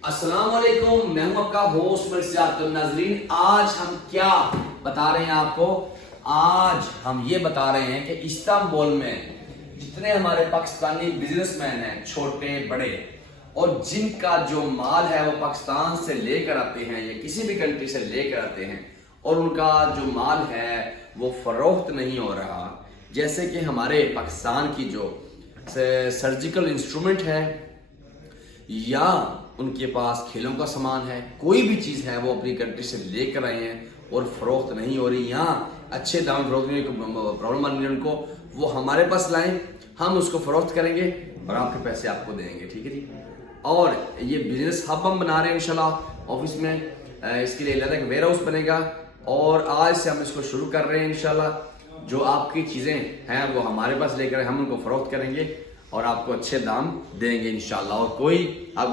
अस्सलाम वालेकुम, मैं हूं आपका होस्ट मिर्ज़ा नाज़रीन। आज हम क्या बता रहे हैं आपको? आज हम ये बता रहे हैं कि इस्तांबुल में जितने हमारे पाकिस्तानी बिजनेसमैन हैं, छोटे बड़े, और जिनका जो माल है वो पाकिस्तान से लेकर आते हैं या किसी भी कंट्री से लेकर आते हैं, और उनका जो माल है वो फरोख्त नहीं हो रहा, जैसे कि हमारे पाकिस्तान की जो सर्जिकल इंस्ट्रूमेंट है या उनके पास खेलों का सामान है, कोई भी चीज़ है वो अपनी कंट्री से लेकर आए हैं और फरोख्त नहीं हो रही, यहाँ अच्छे दाम फरोख्त नहीं, प्रॉब्लम आ रही है उनको, वो हमारे पास लाएं, हम उसको फरोख्त करेंगे और आपके पैसे आपको देंगे। ठीक है जी। और ये बिजनेस हब हम बना रहे हैं इंशाल्लाह ऑफिस में, इसके लिए अलग वेयर हाउस बनेगा और आज से हम इसको शुरू कर रहे हैं इंशाल्लाह। जो आपकी चीज़ें हैं वो हमारे पास लेकर हम उनको फरोख्त करेंगे और आपको अच्छे दाम देंगे इंशाल्लाह। और कोई आपको